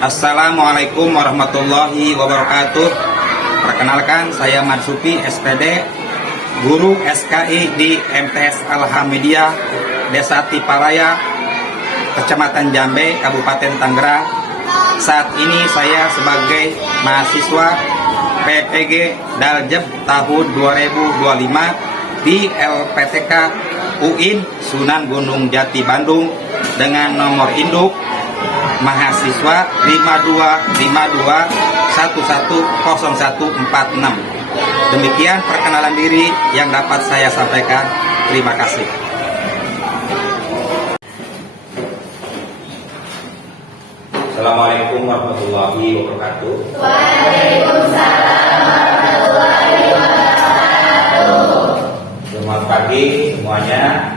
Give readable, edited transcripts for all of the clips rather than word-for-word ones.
Assalamualaikum warahmatullahi wabarakatuh. Perkenalkan, saya Marsupi SPD, guru SKI di MTS Alhamidiyah Desa Tipalaya, Kecamatan Jambe, Kabupaten Tangerang. Saat ini saya sebagai mahasiswa PPG Daljeb tahun 2025 di LPTK UIN Sunan Gunung Jati Bandung dengan nomor induk mahasiswa 5252110146. Demikian perkenalan diri yang dapat saya sampaikan. Terima kasih. Assalamualaikum warahmatullahi wabarakatuh. Waalaikumsalam warahmatullahi wabarakatuh. Selamat pagi semuanya.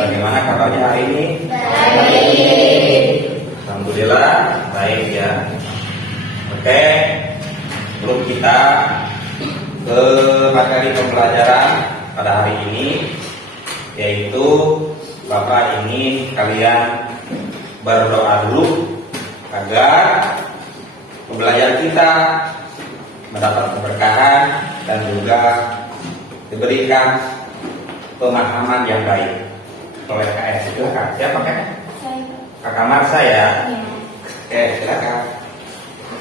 Bagaimana kabarnya hari ini? Alhamdulillah baik ya. Oke, sebelum kita ke materi pembelajaran pada hari ini, yaitu Bapak ingin kalian berdoa dulu agar pembelajaran kita mendapat keberkahan dan juga diberikan pemahaman yang baik oleh KS. Silakan, siapa kan? Kakak Marsa ya. Oke, silakan.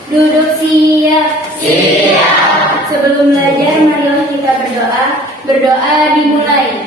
Duduk siap. Siap. Sebelum belajar, marilah kita berdoa. Berdoa dimulai.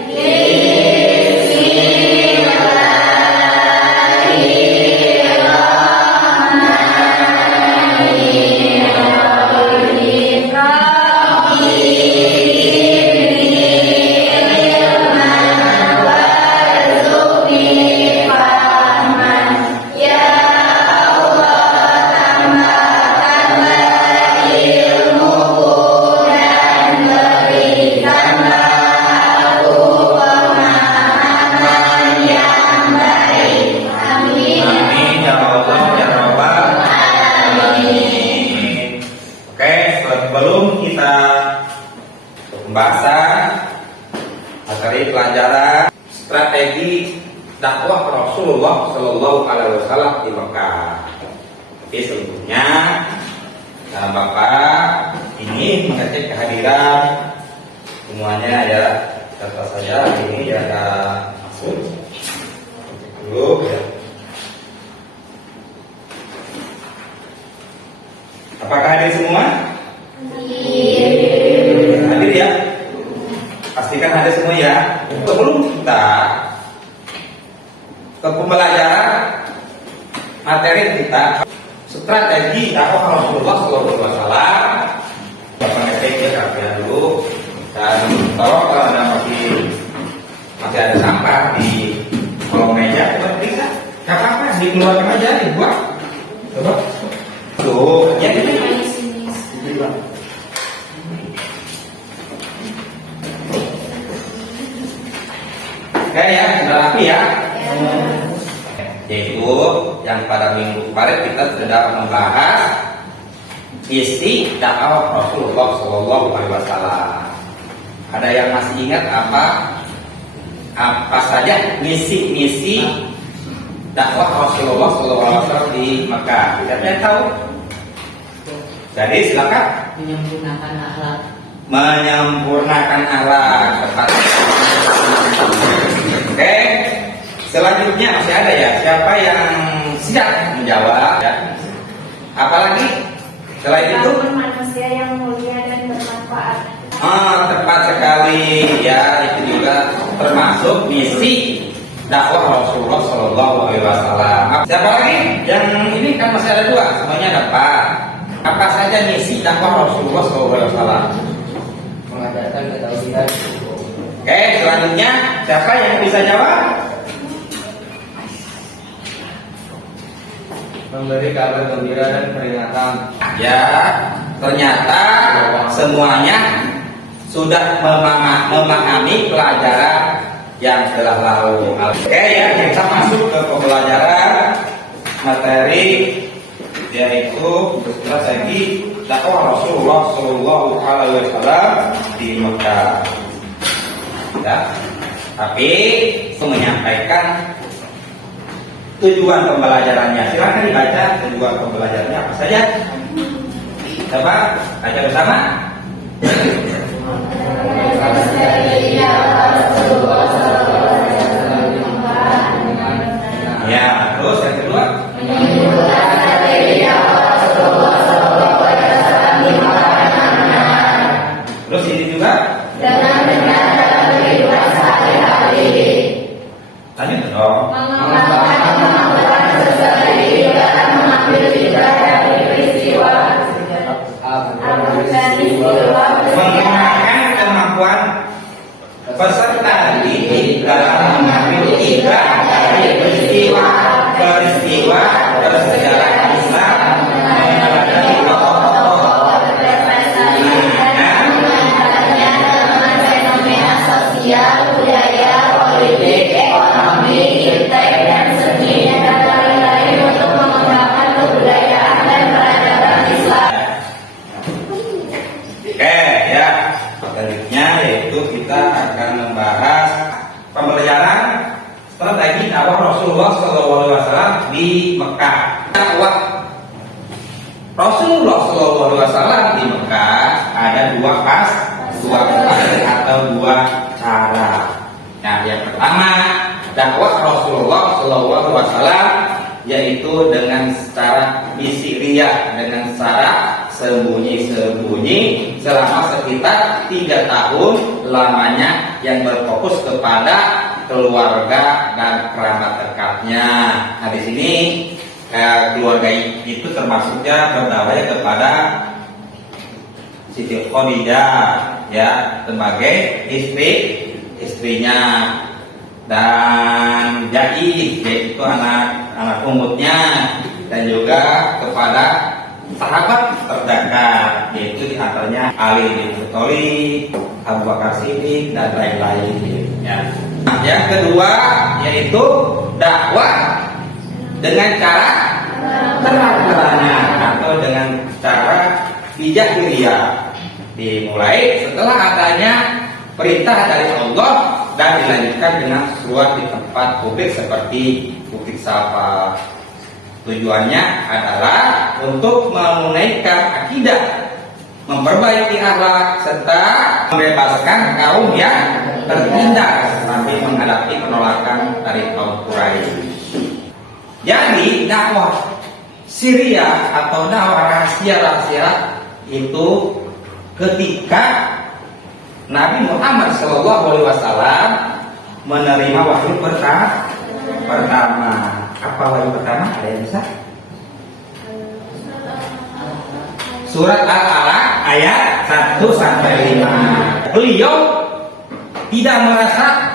Sebelum kita pembahasan materi pelajaran strategi dakwah Rasulullah Shallallahu Alaihi Wasallam di Mekah. Tapi sebelumnya, Bapak ini mengecek kehadiran semuanya ya. Kata saya ini ya masuk dulu ya. Apakah hadir semua? Hadir ya? Pastikan hadir semua ya. Sebelum kita ke pembelajaran materi kita, strategi dakwah Rasulullah SAW, Bapak ngecek ya dulu. Dan kalau ada masih ada sampah di kolong meja, coba periksa. Gak apa-apa, dikeluarkan aja, dibuang. Coba. Tuh, ya ini. Oke ya, sudah rapi ya. Yaitu yang pada minggu kemarin kita sudah membahas isi dakwah Rasulullah Shallallahu Alaihi Wasallam. Ada yang masih ingat apa saja misi dakwah Rasulullah Shallallahu Alaihi Wasallam di Mekah? Siapa yang tahu? Jadi silakan. Menyempurnakan akhlak tepat. Oke, selanjutnya masih ada ya. Siapa yang siap menjawab? Ya. Apalagi selain itu? Manusia yang mulia dan bermanfaat. Tepat sekali ya. Itu juga termasuk misi dakwah Rasulullah Shallallahu Alaihi Wasallam. Siapa lagi? Yang ini kan masih ada dua, semuanya dapat. Apa saja misi dakwah Rasulullah Shallallahu Alaihi Wasallam? Mengajarkan ketauhidan. Oke, selanjutnya siapa yang bisa jawab? Memberi kabar gembira dan peringatan. Ya, ternyata semuanya sudah memahami pelajaran yang telah lalu. Oke ya, kita masuk ke pembelajaran materi, yaitu strategi dakwah Rasulullah Shallallahu Alaihi Wasallam di Mekah. Ya, tapi menyampaikan tujuan pembelajarannya. Silakan dibaca tujuan pembelajarannya apa saja. Coba baca bersama. Ya, terus yang kedua. Terus ini juga. Lanjut dong. Menggunakan kemampuan peserta didik dalam mengambil ibrah dari peristiwa bersejarah Islam mengenai tokoh-tokoh sosial, budaya, politik, ekonomi, iptek, dan seni dan lain-lain untuk mengembangkan kebudayaan dan peradaban Islam. Oke ya, selanjutnya yaitu kita akan membahas pembelajaran strategi dakwah Rasulullah SAW di Mekah. Dakwah Rasulullah SAW di Mekah ada dua atau dua cara. Nah, yang pertama dakwah Rasulullah SAW yaitu dengan cara bisiriyah, dengan cara sembunyi-sembunyi selama sekitar 3 tahun lamanya yang berfokus kepada keluarga dan kerabat dekatnya. Nah, di sini keluarga itu termasuknya berdamai kepada Siti Khadijah ya sebagai istrinya, dan Ja'id yaitu anak umutnya, dan juga kepada sahabat terdekat yaitu diantaranya Ali bin Abi Thalib, Abu Bakar Siddiq dan lain-lain ya. Nah, yang kedua yaitu dakwah dengan cara terang-terangan atau dengan cara bijak-bijak, dimulai setelah adanya perintah dari Allah dan dilanjutkan dengan seruan di tempat publik seperti publik sapa. Tujuannya adalah untuk menunaikan akidah, memperbaiki akhlak, serta membebaskan kaum yang tertindas sambil menghadapi penolakan dari kaum Quraisy. Jadi dakwah Syria atau dakwah rahasia itu ketika Nabi Muhammad SAW menerima wahyu pertama. Apa wahyu pertama? Ada yang bisa? Surat Al-Alaq ayat 1-5. Beliau tidak merasa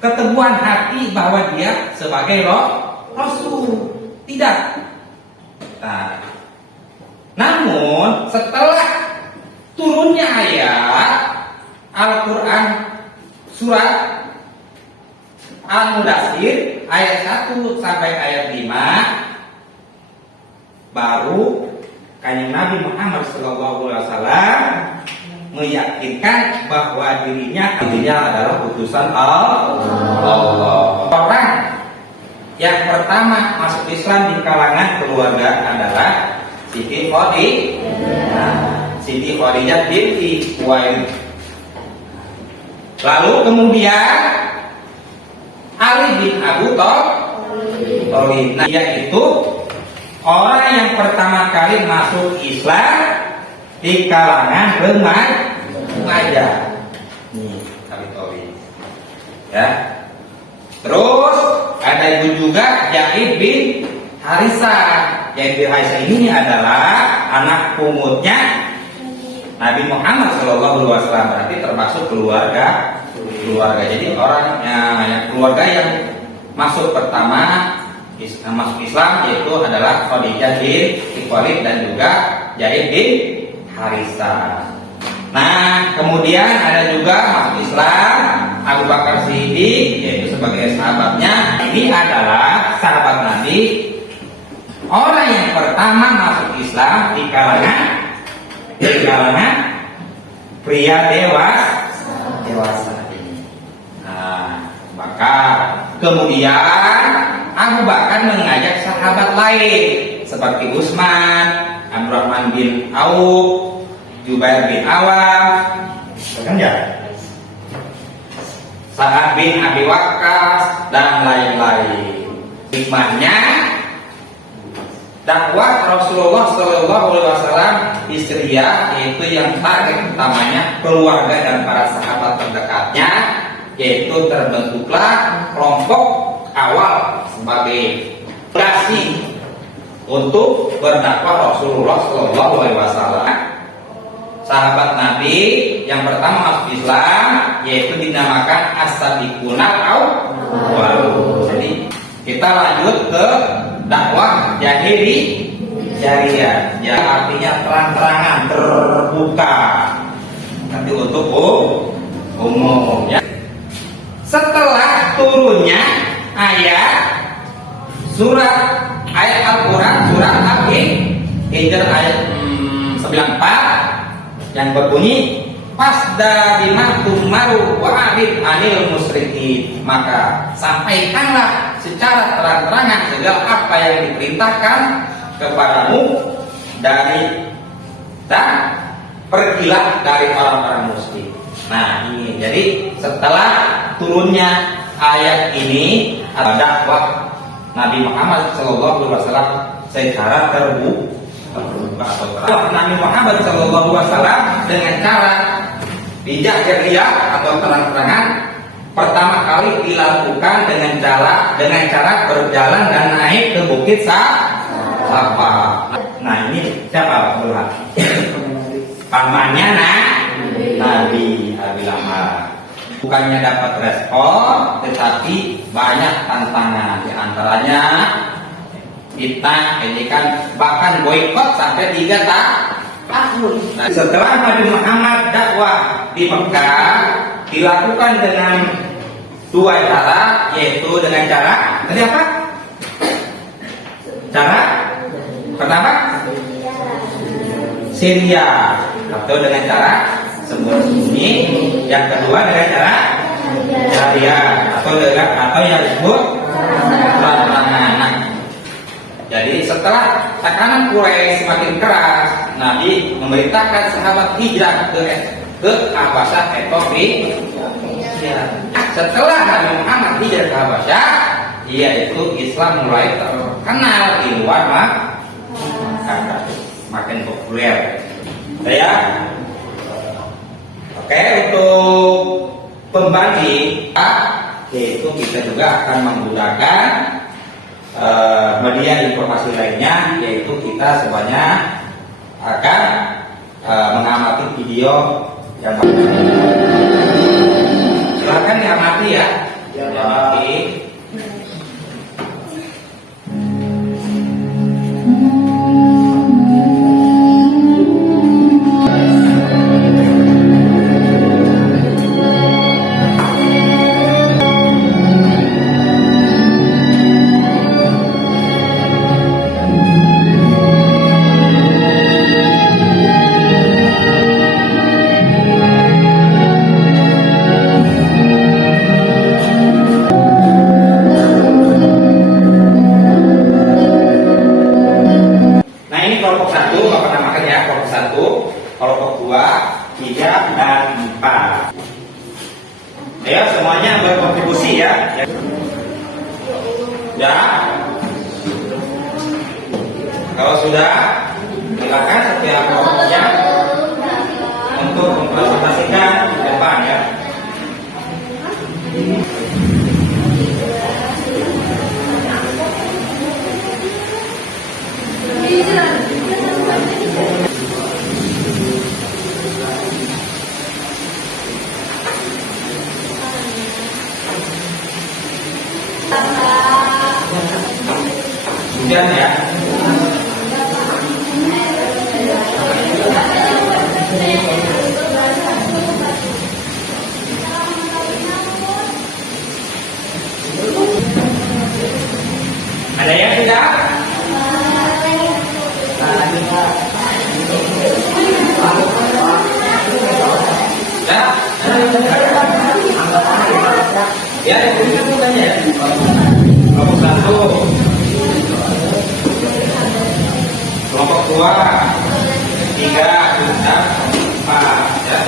keteguhan hati bahwa dia sebagai Rasul. Tidak. Nah, namun setelah turunnya ayat Al-Quran surat Al-Mudaththir ayat 1 sampai ayat 5, baru Kanjeng Nabi Muhammad SAW meyakinkan bahwa dirinya adalah utusan Allah. Orang yang pertama masuk Islam di kalangan keluarga adalah Siti Khadijah binti Khuwailid. Lalu kemudian Ali bin Abi Thalib. Nah, yaitu orang yang pertama kali masuk Islam di kalangan remaja. Nih, Abi Thalib. Ya. Terus ada juga Zaid bin Harisah. Zaid bin Harisah ini adalah anak umutnya Nabi Muhammad SAW, berarti termasuk keluarga. Jadi orang yang keluarga yang masuk pertama masuk Islam yaitu adalah Khadijah binti Khuwailid dan juga Zaid bin Harisah. Nah, kemudian ada juga masuk Islam Abu Bakar Siddiq yaitu sebagai sahabatnya. Ini adalah sahabat Nabi, orang yang pertama masuk Islam di kalangan pria dewasa ini. Nah, maka kemudian Abu Bakar mengajak sahabat lain seperti Utsman, Abdurrahman bin Auf, Jubair bin Awam, bukan ya? Sa'ad bin Abi Waqqas dan lain-lain. Hikmahnya dakwah Rasulullah Shallallahu Alaihi Wasallam Hijriyah, yaitu yang target utamanya keluarga dan para sahabat terdekatnya, yaitu terbentuklah kelompok awal sebagai fondasi untuk berdakwah Rasulullah Shallallahu Alaihi Wasallam. Sahabat Nabi yang pertama masuk Islam yaitu dinamakan as-sabiqunal awwalun. Jadi kita lanjut ke dakwah jahiliyah, ya artinya terang-terangan, terbuka. Nanti untuk umum ya. Setelah turunnya ayat Al-Quran surat Al-Hijr ayat 94 yang berbunyi fasda bima tumaru wa arid anil musyrikin, maka sampaikanlah secara terang-terangan segala apa yang diperintahkan kepadamu dan pergilah dari orang-orang musyrik. Nah ini jadi setelah turunnya ayat ini ada dakwah Nabi Muhammad SAW secara terbuka atau terang. Nabi Muhammad SAW dengan cara bijak jahiliyah atau terang-terangan pertama kali dilakukan dengan cara berjalan dan naik ke bukit Safa. Nah ini siapa Abdullah? Pamannya Nabi Lahab. Bukannya dapat respon, tetapi banyak tantangan. Di antaranya fitnah, ejekan, bahkan boikot sampai 3 tahun. Nah, setelah Nabi Muhammad dakwah di Mekah dilakukan dengan 2 cara, yaitu dengan cara tadi apa? Cara pertama Syria atau dengan cara sembunyi. Yang kedua dengan cara syariah atau yang disebut terang-terangan. Jadi setelah tekanan Quraisy semakin keras, Nabi memerintahkan sahabat hijrah ke Habasyah Ethiopia. Setelah Nabi Muhammad hijrah ke Habasyah, yaitu Islam mulai terkenal di luar Makkah, makin populer. Ya. Oke, untuk pembagi yaitu kita juga akan menggunakan media informasi lainnya, yaitu kita semuanya akan mengamati video yang silakan diamati ya. Diamati. Kelompok 2, 3, dan 4. Ayo semuanya berkontribusi ya. Ya. Kalau sudah, silakan setiap kelompoknya untuk mempresentasikan di depan ya. Hujan ya. Ada yang tidak? Ya, ya, itu tanya. Kelompok 1. Kelompok 2. 3, 4 ya.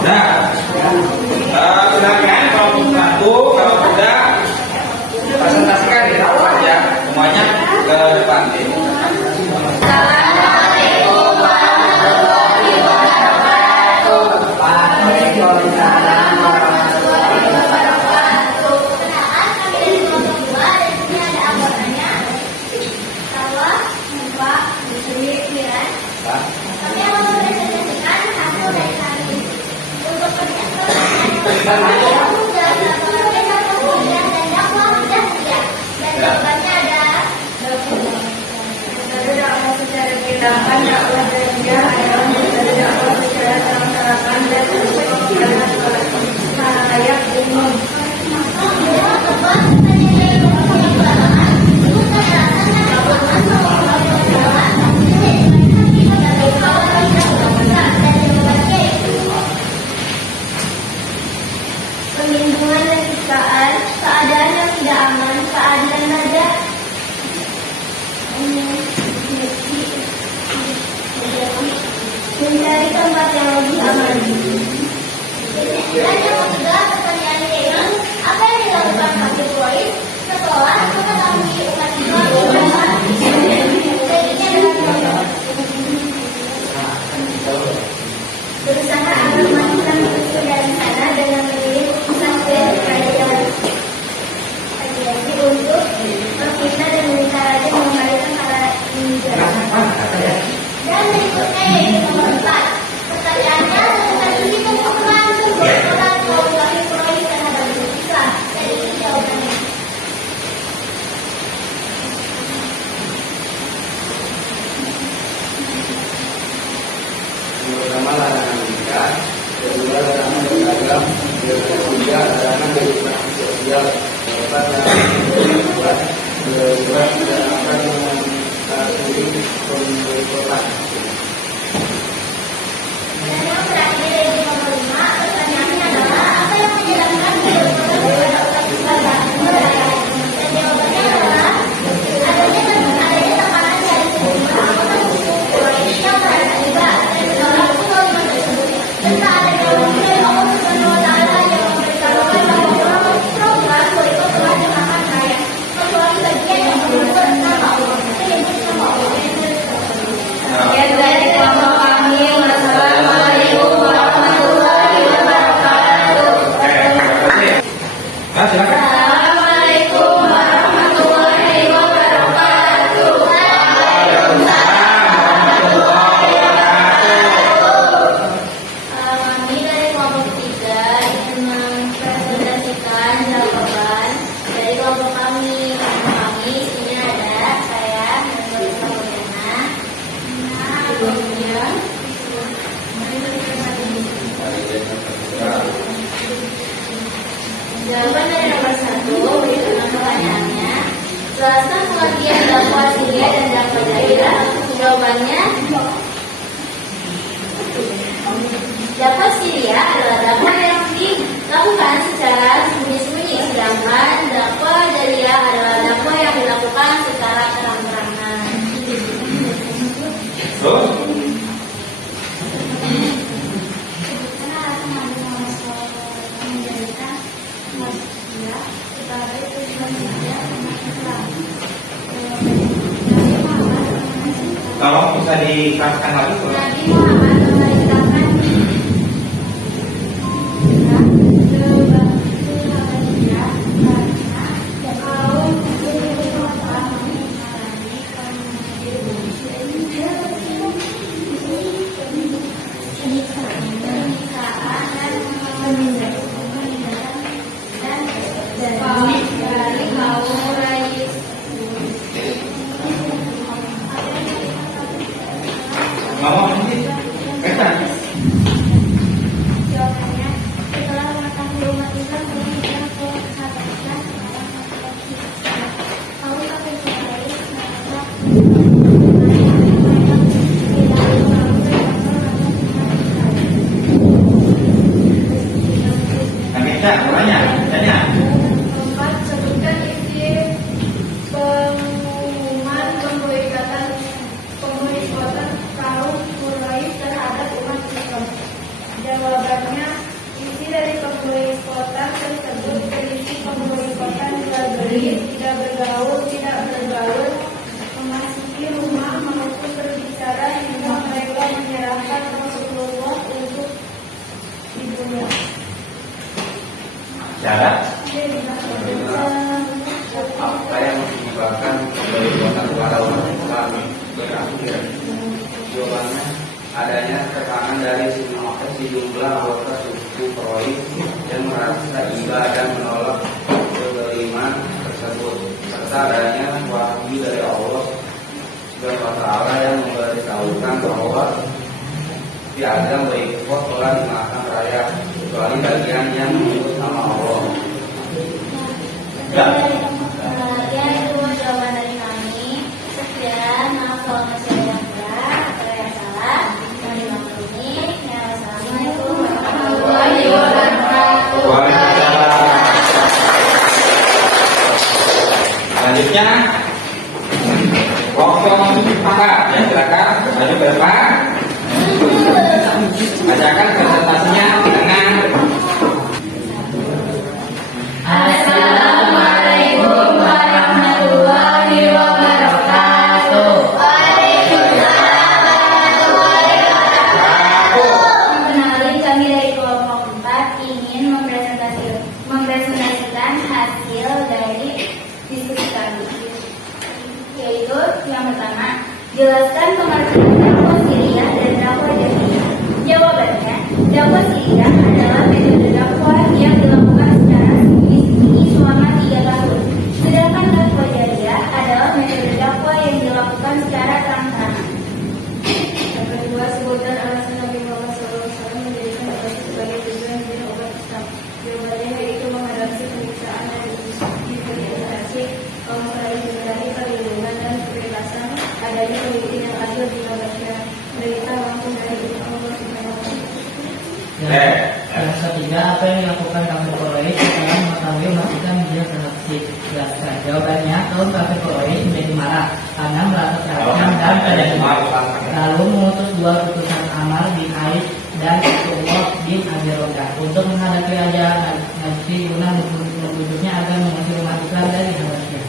Nah, silakan kelompok 1 kalau sudah presentasikan di depan ya, semuanya ke depan. Perlindungan dan siksaan, keadaan yang tidak aman, keadilan saja. Mencari tempat yang lebih aman. Dan yang ketiga, pertanyaan ini, apa yang dilakukan Hakim Rois setelah mengetahui umat berusaha agar umat Islam pergi dari sana dengan memilih sampai kerajaan untuk memfitnah dan meminta raja mengembalikan para imigran. Dan berikutnya yaitu nomor 4. Pertanyaannya tentang isi penghukuman orang kaum Hakim Rois terhadap umat Islam. Dan ini jawabannya. Pertama larangan nikah, kedua larangan beragam, yang ketiga larangan berinteraksi sosial, keempat larangan berbuat, kelima larangan mengatasi pemboikotan. Dan yang terakhir yaitu nomor 5. Pertanyaannya adalah apa yang menjelaskan kebebasan kepada umat Islam dan merayakan. Dan jawabannya adalah adanya tekanan dari sejumlah anggota hukum Rois yang merasa iba dan menolak kezaliman tersebut. Dan tak ada jawaban dari Allah Subhanahu wa Ta'ala yang memberitahukan bahwa program boikot telah dimakan raya kecuali bagian yang menyebut nama Allah. Sekian dari kelompok kami. Wassalamualaikum warahmatullahi wabarakatuh. Nah, silakan. Assalamualaikum warahmatullahi wabarakatuh. Kami dari kelompok 3 ingin mempresentasikan jawaban dari kelompok kami. Kelompok kami isinya ada saya, Nurul Samuliana, kemudian jawaban dari nomor 1 berikut pertanyaannya. Jelaskan pengertian dakwah Syria dan dakwah daerah. Jawabannya, dakwah Syria adalah dakwah yang dilakukan secara sembunyi-sembunyi, sedangkan dakwah daerah adalah dakwah yang dilakukan secara terang-terangan. Terus? Kalau bisa diterangkan lagi, Bro. Nabi Muhammad memerintahkan Ngomong nanti. Kesan. Jawabannya, setelah mengetahui umat Islam berhijrah ke Habasah, Allah akan berikutkan, tidak beli, tidak bergaul, tidak bergaul, memasuki rumah maupun berbicara hingga mereka menyerahkan Rasulullah untuk ibunya. Syarat apa yang menyebabkan kebaikan para umat Islam berakhir? Jawabannya adanya tekanan dari sejumlah anggota suku Quraisy yang merasa iba dan menolak kezaliman tersebut, serta adanya wahyu dari Allah SWT yang memberitahukan bahwa tiada boikot telah dimakan raya kecuali bagian yang menyebut nama Allah. Ya, itu jawaban dari kami. Sekian, maaf kalau masih ada yang kurang atau yang salah. Kami maklumi. Ya, Assalamualaikum warahmatullahi wabarakatuh. Waalaikumsalam. Selanjutnya kelompok pakar, ya silakan maju ke depan. Bacakan presentasinya dengan Assalamualaikum warahmatullahi wabarakatuh. Kenalin, kami dari kelompok 4 ingin mempresentasikan hasil dari diskusi kami, yaitu yang pertama, jelaskan pengertian dakwah Siriyah dan dakwah Jahriyah. Jawabannya, dakwah Siriyah adalah metode dakwah yang dilakukan secara sembunyi-sembunyi selama 3 tahun. Sedangkan dakwah Jahriyah adalah metode dakwah yang dilakukan secara terang-terangan. Yang kedua, sebutan alasan Nabi Muhammad SAW menjadikan obat sebagai tujuan dan obat Islam. Jawabannya yaitu menghadapi penyiksaan dan diskriminasi kaum mengenai perlindungan dan kebebasan, adanya pemimpin yang adil di Indonesia, mereka langsung dari Allah Subhanahu wa Ta'ala. Yang ketiga, apa yang dilakukan kafir Quraisy setelah mengetahui umat Islam menjadi persekusi? Jelaskan. Jawabannya, kaum kafir Quraisy menjadi marah karena merasa terancam dan terjadi. Lalu mengutus 2 utusan Amr bin Ais dan Abdullah bin Abi Rodah untuk menghadapi Raja Najdi guna membujuknya agar mengusir umat Islam dari Indonesia.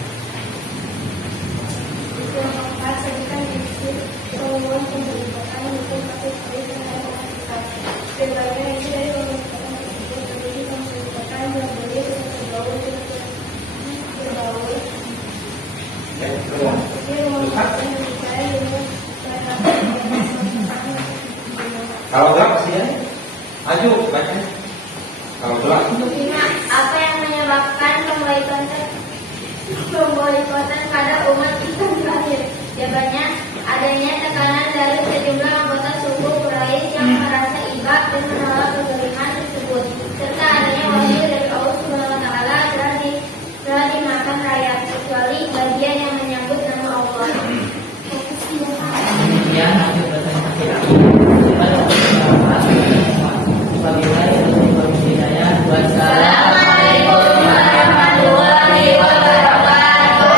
Yang keempat, sebutkan isi umum pemberitahuan hukum kafir Quraisy terhadap umat Islam. Sebagai isi dari pemberitahuan tersebut berisi pemberitahuan yang boleh bergaul. kalau gelap sih ya, maju baca. Kalau gelap, Apa yang menyebabkan pemboikotan pada umat Islam terakhir? Jawabannya, adanya tekanan dari sejumlah anggota suku Quraisy yang merasa iba dan menolak kezaliman tersebut, serta adanya wahyu dari Allah Subhanahu wa Ta'ala telah dimakan rakyat kecuali bagian yang menyambut nama Allah. Demikian hasil presentasi kami. Wassalamualaikum warahmatullahi wabarakatuh.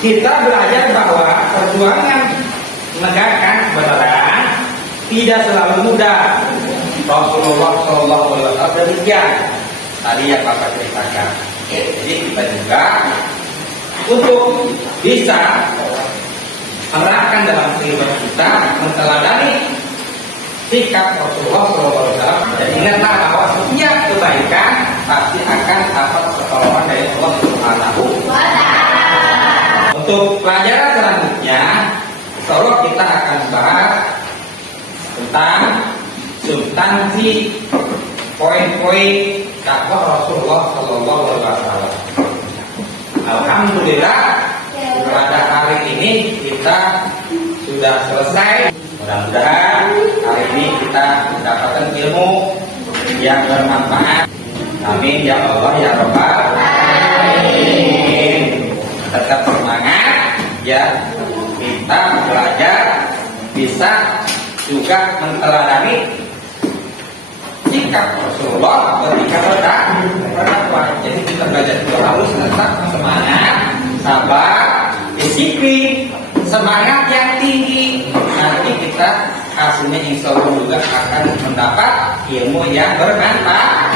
kita belajar bahwa perjuangan menegakkan kebenaran tidak selalu mudah. Rasulullah SAW demikian. Tadi yang Bapak ceritakan. Jadi kita juga untuk bisa menerapkan dalam kehidupan kita menteladani sikap Rasulullah SAW. Dan ingatlah bahwa setiap kebaikan pasti akan dapat pertolongan dari Allah Subhanahu wa Ta'ala. Untuk pelajaran selanjutnya, insyaallah kita akan bahas tentang substansi poin-poin dakwah Rasulullah SAW. Alhamdulillah pada hari ini kita sudah selesai. Mudah-mudahan hari ini kita mendapatkan ilmu yang bermanfaat. Amin ya Allah ya Rabbal alamin. Tetap semangat ya, kita belajar bisa juga menteladani sikap Rasulullah ketika berdakwah. Jadi kita belajar itu harus tetap semangat, sabar, disiplin, semangat yang tinggi. Nanti kita hasilnya insya Allah juga akan mendapat ilmu yang bermanfaat.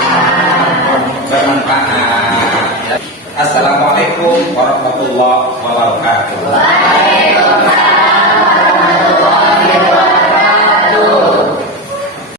Assalamualaikum warahmatullahi wabarakatuh.